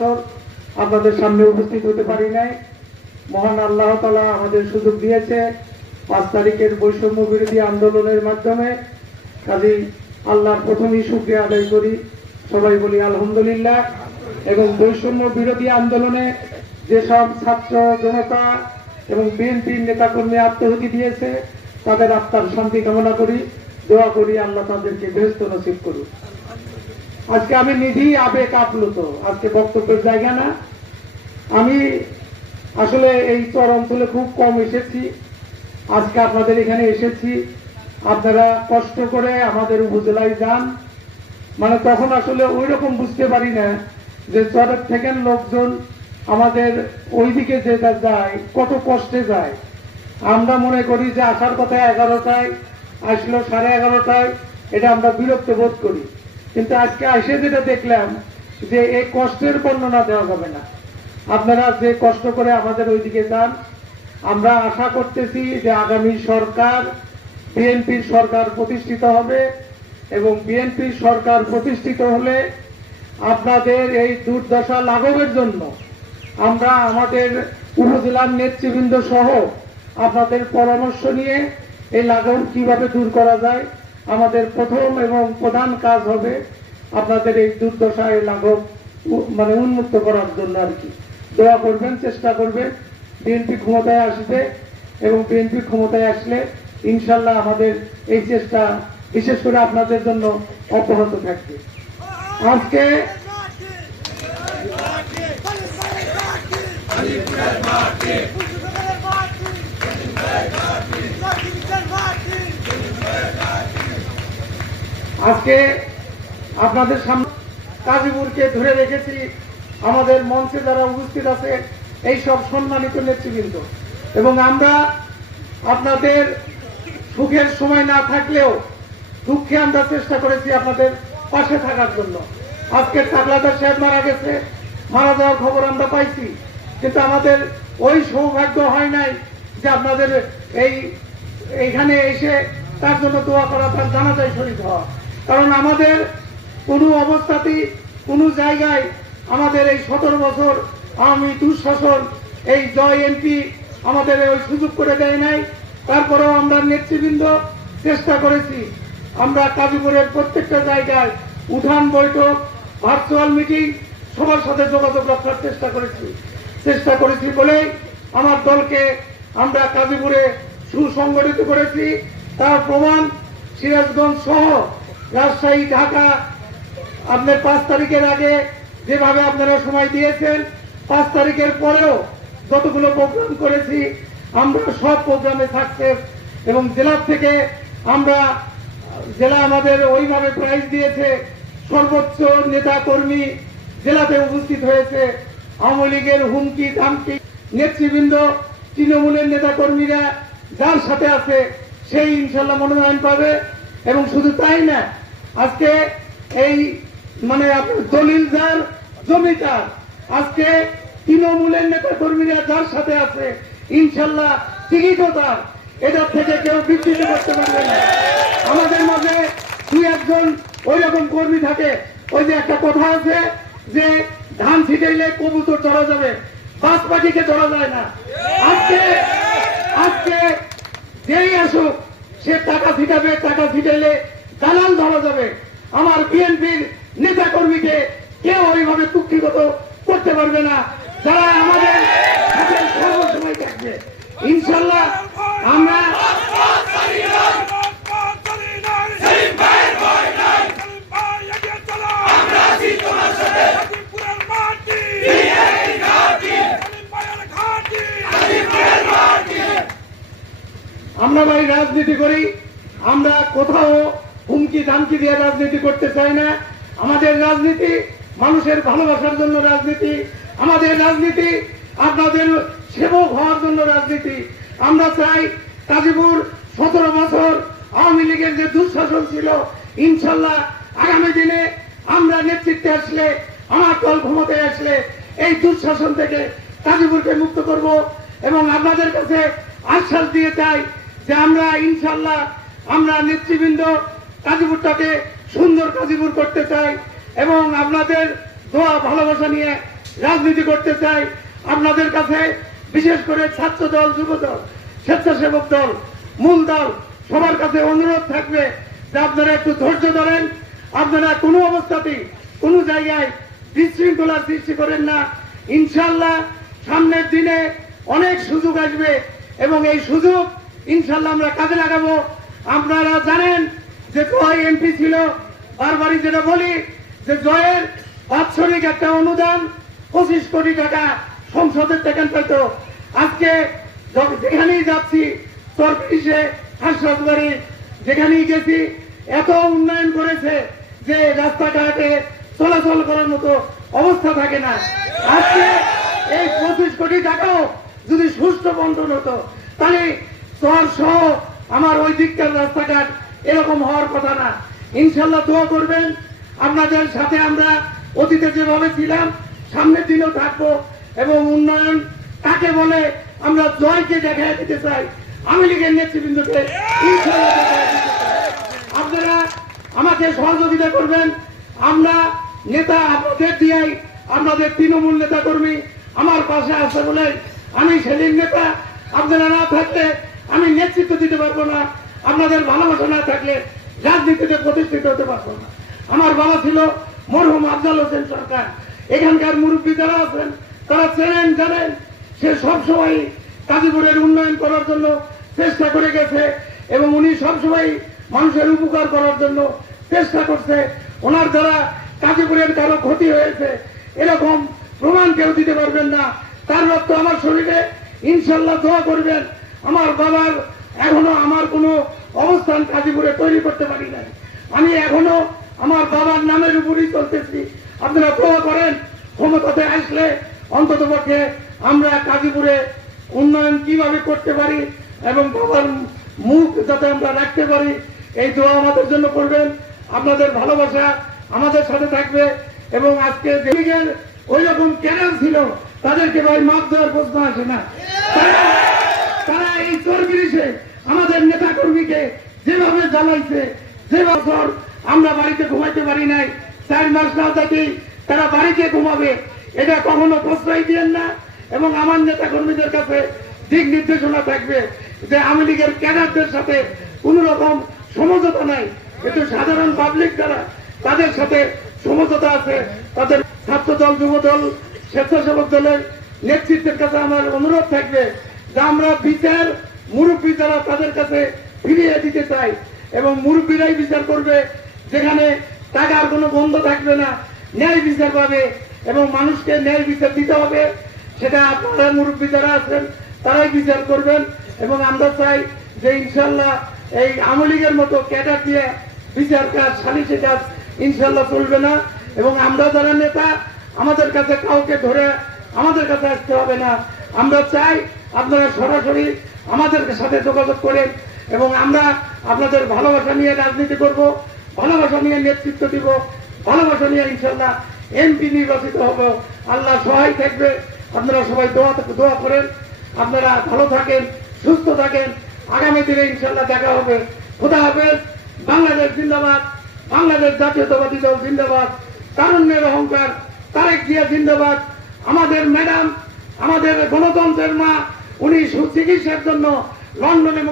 বছর আপনাদের সামনে উপস্থিত হতে পারি নাই। মহান আল্লাহ তালা আমাদের সুযোগ দিয়েছে পাঁচ তারিখের বৈষম্য বিরোধী আন্দোলনের মাধ্যমে। কাজেই আল্লাহর প্রথমেই শুক্রিয়া আদায় করি। সবাই বলি আলহামদুলিল্লাহ। এবং বৈষম্য বিরোধী আন্দোলনে যেসব ছাত্র জনতা এবং বিএনপির নেতাকর্মী আত্মহতি দিয়েছে, তাদের আত্মার শান্তি কামনা করি, দোয়া করি, আল্লাহ তাদেরকে বেহস্ত নসিব করুন আজকে আমি নিজেই আবেগ আপ্লুত। আজকে বক্তব্যের জায়গা না। আমি আসলে এই চর অঞ্চলে খুব কম এসেছি। আজকে আপনাদের এখানে এসেছি। আপনারা কষ্ট করে আমাদের উপজেলায় যান। মানে তখন আসলে ওই রকম বুঝতে পারি না যে চরের থেকে লোকজন আমাদের ওইদিকে যেটা যায়, কত কষ্টে যায়। আমরা মনে করি যে আসার কথা এগারোটায়, আসলো সাড়ে এগারোটায়, এটা আমরা বিরক্ত বোধ করি। কিন্তু আজকে এসে যেটা দেখলাম যে এই কষ্টের বর্ণনা দেওয়া যাবে না। আপনারা যে কষ্ট করে আমাদের ওইদিকে যান, আমরা আশা করতেছি যে আগামী সরকার, বিএনপির সরকার প্রতিষ্ঠিত হবে এবং বিএনপির সরকার প্রতিষ্ঠিত হলে আপনাদের এই দুর্দশা লাঘবের জন্য আমরা আমাদের উপজেলার নেতৃবৃন্দ সহ আপনাদের পরামর্শ নিয়ে এই লাঘব কীভাবে দূর করা যায় আমাদের প্রথম এবং প্রধান কাজ হবে আপনাদের এই দুর্দশায় লাঘব মানে উন্মুক্ত করার জন্য আর কি। দোয়া করবেন, চেষ্টা করবেন। বিএনপি ক্ষমতায় আসবে এবং বিএনপি ক্ষমতায় আসলে ইনশাল্লাহ আমাদের এই চেষ্টা বিশেষ করে আপনাদের জন্য অব্যাহত থাকবে। আজকে আজকে আপনাদের সামনে কাজীপুরকে ধরে রেখেছি, আমাদের মঞ্চে যারা উপস্থিত আছে এই সব সম্মানিত নেতৃবৃন্দ। এবং আমরা আপনাদের সুখের সময় না থাকলেও দুঃখে আমরা চেষ্টা করেছি আপনাদের পাশে থাকার জন্য। আজকে টাকলাদার সাহেব মারা গেছে, মারা যাওয়ার খবর আমরা পাইছি, কিন্তু আমাদের ওই সৌভাগ্য হয় নাই যে আপনাদের এই, এইখানে এসে তার জন্য দোয়া করা, তার জানাজায় শরীর হওয়া। কারণ আমাদের কোনো অবস্থাতেই, কোনো জায়গায় আমাদের এই সতেরো বছর আওয়ামী দুঃশাসন, এই জয় এমপি আমাদের ওই সুযোগ করে দেয় নাই। তারপরেও আমরা নেতৃবৃন্দ চেষ্টা করেছি। আমরা কাজীপুরের প্রত্যেকটা জায়গায় উঠান বৈঠক ভার্চুয়াল মিটিং সবার সাথে যোগাযোগ রাখার চেষ্টা করেছি। চেষ্টা করেছি বলেই আমার দলকে আমরা কাজীপুরে সুসংগঠিত করেছি। তার প্রমাণ সিরাজগঞ্জ সহ রাজশাহী, ঢাকা, আপনার পাঁচ তারিখের আগে যেভাবে আপনারা সময় দিয়েছেন, পাঁচ তারিখের পরেও যতগুলো প্রোগ্রাম করেছি, আমরা সব প্রোগ্রামে সাকসেস এবং জেলার থেকে আমরা, জেলা আমাদের ওইভাবে প্রাইজ দিয়েছে, সর্বোচ্চ নেতা কর্মী জেলাতে উপস্থিত হয়েছে, আওয়ামী লীগের হুমকি, ধামকি, নেতৃবৃন্দ, তৃণমূলের নেতা কর্মীরা যার সাথে আছে, সেই ইনশাল্লাহ মনোনয়ন পাবে এবং শুধু তাই না আজকে এই মানে আপনার দলিল যার, জমিদার। আজকে তৃণমূলের নেতা কর্মীরা যার সাথে আছে, ইনশাল্লাহ টিকিটও তার। এটার থেকে কেউ বিবৃতি করতে পারবে না। আমাদের মাঝে দুই একজন ওই রকম কর্মী থাকে। ওই যে একটা কথা আছে যে, ধান ছিটাইলে কবুতর চড়া যাবে বাস পাখিকে চড়া যায় না। আজকে আজকে যেই আসুক, সে টাকা ছিটাবে, টাকা ছিটাইলে দালাল ধরা যাবে। আমার বিএনপির নেতা কর্মীকে কেউ ওইভাবে কুক্ষিগত করতে পারবে না। যারা আমাদের সর্বসময় থাকবে। ইনশাল্লাহ আমরা আমরা ভাই রাজনীতি করি, আমরা কোথাও ধামকি দিয়ে রাজনীতি করতে চাই না। আমাদের রাজনীতি মানুষের ভালোবাসার জন্য রাজনীতি। আমাদের রাজনীতি আপনাদের সেবক হওয়ার জন্য রাজনীতি। আমরা চাই কাজীপুর সতেরো বছর আওয়ামী লীগের যে দুঃশাসন ছিল, ইনশাল্লাহ আগামী দিনে আমরা নেতৃত্বে আসলে, আমার দল ক্ষমতায় আসলে এই দুঃশাসন থেকে কাজীপুরকে মুক্ত করব এবং আপনাদের কাছে আশ্বাস দিয়ে চাই যে আমরা ইনশাল্লাহ আমরা নেতৃবৃন্দ কাজীপুরটাকে সুন্দর কাজীপুর করতে চাই এবং আপনাদের দোয়া, ভালোবাসা নিয়ে রাজনীতি করতে চাই। আপনাদের কাছে বিশেষ করে ছাত্র দল, যুব দল, স্বেচ্ছাসেবক দল, মূল দল, সবার কাছে অনুরোধ থাকবে যে আপনারা একটু ধৈর্য ধরেন। আপনারা কোনো অবস্থাতেই, কোনো জায়গায় বিশৃঙ্খলার সৃষ্টি করেন না। ইনশাল্লাহ সামনের দিনে অনেক সুযোগ আসবে এবং এই সুযোগ ইনশাল্লাহ আমরা কাজে লাগাবো। আপনারা জানেন যে জয় এমপি ছিল, বারবারই যেটা বলি, যে জয়ের বাৎসরিক একটা অনুদান, পঁচিশ কোটি টাকা সংসদের থেকে পেত। আজকে যেখানেই যাচ্ছি সরকারিসে হাসপাতাল যেখানেই গেছি, এত উন্নয়ন করেছে যে রাস্তাঘাটে চলাচল করার মতো অবস্থা থাকে না। আজকে এই পঁচিশ কোটি টাকাও যদি সুষ্ঠু বন্টন হতো, তাহলে চর সহ আমার ওই দিককার রাস্তাঘাট এরকম হওয়ার কথা না। ইনশাল্লাহ দোয়া করবেন। আপনাদের সাথে আমরা অতীতে যেভাবে ছিলাম, সামনের দিনেও থাকব এবং উন্নয়ন কাকে বলে আমরা জয়কে দেখায় দিতে চাই। আমি লীগের নেতৃবৃন্দকে। আপনারা আমাকে সহযোগিতা করবেন। আমরা নেতা আপনাদের দিয়াই, আপনাদের তৃণমূল নেতা কর্মী আমার পাশে আছে বলে আমি সেদিন নেতা, আপনারা না থাকলে আমি নেতৃত্ব দিতে পারব না। আপনাদের ভালোবাসা না থাকলে রাজনীতিতে প্রতিষ্ঠিত হতে পারব না। আমার বাবা ছিল মরহুম আফজাল হোসেন সরকার। এখানকার মুরব্বী যারা আছেন, তারা চেনেন, জানেন। সে সবসময় কাজীপুরের উন্নয়ন করার জন্য চেষ্টা করে গেছে এবং উনি সবসময় মানুষের উপকার করার জন্য চেষ্টা করছে। ওনার দ্বারা কাজীপুরের কারও ক্ষতি হয়েছে, এরকম প্রমাণ কেউ দিতে পারবেন না। তার রক্ত আমার শরীরে, ইনশাল্লাহ দোয়া করবেন। আমার বাবার এখনও আমার কোনো অবস্থান কাজীপুরে তৈরি করতে পারি নাই। আমি এখনও আমার বাবার নামের উপরই চলতেছি। আপনারা দোয়া করেন, ক্ষমতাতে আসলে অন্তত পক্ষে আমরা কাজীপুরে উন্নয়ন কীভাবে করতে পারি এবং বাবার মুখ যাতে আমরা রাখতে পারি, এই দোয়া আমাদের জন্য করবেন। আপনাদের ভালোবাসা আমাদের সাথে থাকবে এবং আজকে ওই রকম ক্যানেল ছিল, তাদেরকে ভাই মাপ দেওয়ার প্রশ্ন আসে না। তারা তারা এই আমাদের নেতা কর্মীকে যেভাবে জ্বালাইছে যে বছর আমরা বাড়িতে ঘুমাইতে পারি নাই, চার মাস না থাকেই তারা বাড়িতে ঘুমাবে, এটা কখনো প্রশ্রয় দিয়েন না। এবং আমার নেতা কর্মীদের কাছে দিক নির্দেশনা থাকবে যে আওয়ামী লীগের ক্যাডারদের সাথে কোন রকম সমঝোতা নাই। কিন্তু সাধারণ পাবলিক যারা, তাদের সাথে সমঝোতা আছে। তাদের ছাত্র দল যুব দল স্বেচ্ছাসেবক দলের নেতৃত্বের কাছে আমার অনুরোধ থাকবে যে আমরা বিচার মুরব্বী যারা তাদের কাছে ফিরিয়ে দিতে চাই এবং মুরব্বীরাই বিচার করবে, যেখানে টাকার কোনো বন্ধ থাকবে না, ন্যায় বিচার পাবে এবং মানুষকে ন্যায় বিচার দিতে হবে, সেটা আপনারা মুরব্বী যারা আছেন, তারাই বিচার করবেন এবং আমরা চাই যে ইনশাল্লাহ এই আমলিগের মতো ক্যাডার দিয়ে বিচার কাজ, সালিশি কাজ ইনশাল্লাহ চলবে না এবং আমরা যারা নেতা, আমাদের কাছে কাউকে ধরে আমাদের কাছে আসতে হবে না। আমরা চাই আপনারা সরাসরি আমাদের সাথে যোগাযোগ করেন এবং আমরা আপনাদের ভালোবাসা নিয়ে রাজনীতি করব, ভালোবাসা নিয়ে নেতৃত্ব দিব, ভালোবাসা নিয়ে ইনশাল্লাহ এমপি নির্বাচিত হব। আল্লাহ সহায় থাকবে। আপনারা সবাই দোয়া দোয়া করেন। আপনারা ভালো থাকেন, সুস্থ থাকেন। আগামী দিনে ইনশাল্লাহ দেখা হবে। খোদা হাফেজ। বাংলাদেশ জিন্দাবাদ। বাংলাদেশ জাতীয়তাবাদী দল জিন্দাবাদ। তারুণ্যের অহংকার। তারেক জিয়া জিন্দাবাদ। আমাদের ম্যাডাম, আমাদের গণতন্ত্রের মা উনি সুচিকিৎসার জন্য লন্ডনে